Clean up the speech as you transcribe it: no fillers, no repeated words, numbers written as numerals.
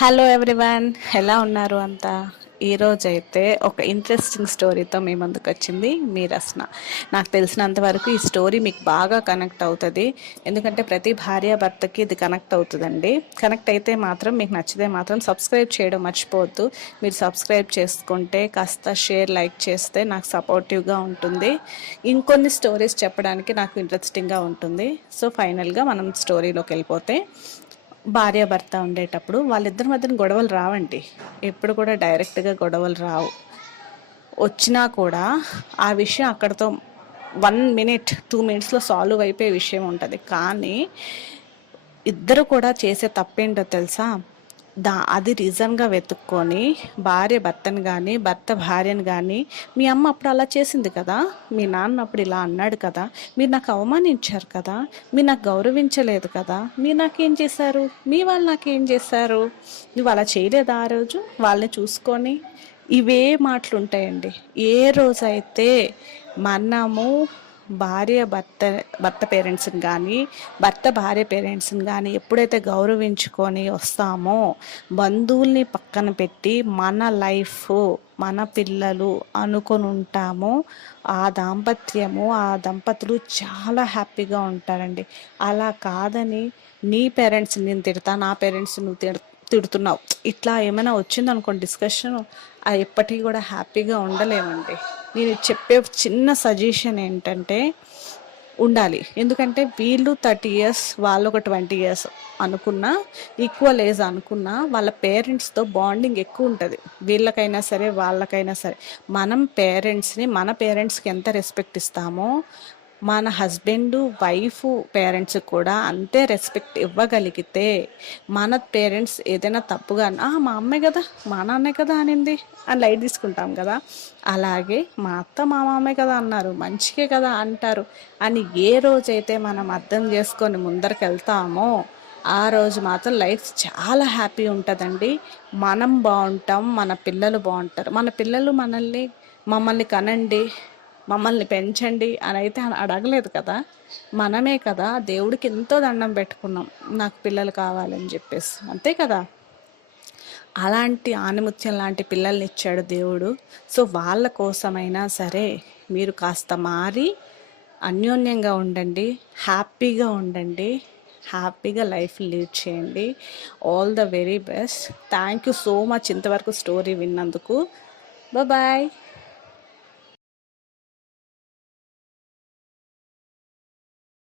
Hello everyone, ఎలా ఉన్నారు అంతా? ఈరోజైతే ఒక ఇంట్రెస్టింగ్ స్టోరీతో మీ ముందుకు వచ్చింది మీ రస్న. నాకు తెలిసినంత వరకు ఈ స్టోరీ మీకు బాగా కనెక్ట్ అవుతుంది. ఎందుకంటే ప్రతి భార్యాభర్తకి ఇది కనెక్ట్ అవుతుందండి. కనెక్ట్ అయితే మాత్రం మీకు నచ్చితే మాత్రం సబ్స్క్రైబ్ చేయడం మర్చిపోవద్దు. మీరు సబ్స్క్రైబ్ చేసుకుంటే కాస్త షేర్ లైక్ చేస్తే నాకు సపోర్టివ్గా ఉంటుంది. ఇంకొన్ని స్టోరీస్ చెప్పడానికి నాకు ఇంట్రెస్టింగ్గా ఉంటుంది. సో ఫైనల్గా మనం స్టోరీలోకి వెళ్ళిపోతే, భార్యాభర్త ఉండేటప్పుడు వాళ్ళిద్దరి మధ్యన గొడవలు రావండి. ఎప్పుడు కూడా డైరెక్ట్గా గొడవలు రావు. వచ్చినా కూడా ఆ విషయం అక్కడితో 1 మినిట్ 2 మినిట్స్లో సాల్వ్ అయిపోయే విషయం ఉంటుంది. కానీ ఇద్దరు కూడా చేసే తప్పేంటో తెలుసా? అది రీజన్గా వెతుక్కొని భార్య భర్తను కానీ భర్త భార్యను కానీ, మీ అమ్మ అప్పుడు అలా చేసింది కదా, మీ నాన్న అప్పుడు ఇలా అన్నాడు కదా, మీరు నాకు అవమానించారు కదా, మీరు నాకు గౌరవించలేదు కదా, మీరు నాకేం చేశారు, మీ వాళ్ళు నాకేం చేశారు, నువ్వు అలా చేయలేదా ఆ రోజు వాళ్ళని చూసుకొని? ఇవే మాటలు ఉంటాయండి. ఏ రోజైతే మనము భర్త పేరెంట్స్ని కానీ భర్త భార్య పేరెంట్స్ని కానీ ఎప్పుడైతే గౌరవించుకొని వస్తామో, బంధువుల్ని పక్కన పెట్టి మన లైఫ్ మన పిల్లలు అనుకొని ఉంటామో, ఆ దంపతులు చాలా హ్యాపీగా ఉంటారండి. అలా కాదని నీ పేరెంట్స్ నేను తిడతా, నా పేరెంట్స్ నువ్వు తిడుతున్నావు, ఇట్లా ఏమైనా వచ్చిందనుకోండి డిస్కషన్, ఎప్పటికీ కూడా హ్యాపీగా ఉండలేమండి. నేను చెప్పే చిన్న సజెషన్ ఏంటంటే, ఉండాలి. ఎందుకంటే వీళ్ళు 30 years, వాళ్ళు ఒక 20 years అనుకున్నా, ఈక్వల్ ఏజ్ అనుకున్నా, వాళ్ళ పేరెంట్స్తో బాండింగ్ ఎక్కువ ఉంటుంది. వీళ్ళకైనా సరే వాళ్ళకైనా సరే మన పేరెంట్స్కి ఎంత రెస్పెక్ట్ ఇస్తామో, మన హస్బెండ్ వైఫ్ పేరెంట్స్ కూడా అంతే రెస్పెక్ట్ ఇవ్వగలిగితే, మన పేరెంట్స్ ఏదైనా తప్పుగా మా అమ్మే కదా మా నాన్నే కదా అనింది అని లైట్ తీసుకుంటాం కదా, అలాగే మా అత్త మా మామే కదా అన్నారు, మంచికే కదా అంటారు అని ఏ రోజైతే మనం అర్థం చేసుకొని ముందరికి వెళ్తామో, ఆ రోజు మాత్రం లైఫ్ చాలా హ్యాపీ ఉంటుందండి. మనం బాగుంటాం, మన పిల్లలు బాగుంటారు. మన పిల్లలు మమ్మల్ని కనండి, మమ్మల్ని పెంచండి అని అయితే అడగలేదు కదా, మనమే కదా దేవుడికి ఎంతో దండం పెట్టుకున్నాం నాకు పిల్లలు కావాలని చెప్పేసి, అంతే కదా. అలాంటి ఆనిముత్యం లాంటి పిల్లల్ని ఇచ్చాడు దేవుడు. సో వాళ్ళ కోసమైనా సరే మీరు కాస్త మారి అన్యోన్యంగా ఉండండి, హ్యాపీగా ఉండండి, హ్యాపీగా లైఫ్ లీడ్ చేయండి. All the very best. Thank you so much ఇంతవరకు స్టోరీ విన్నందుకు. బాయ్.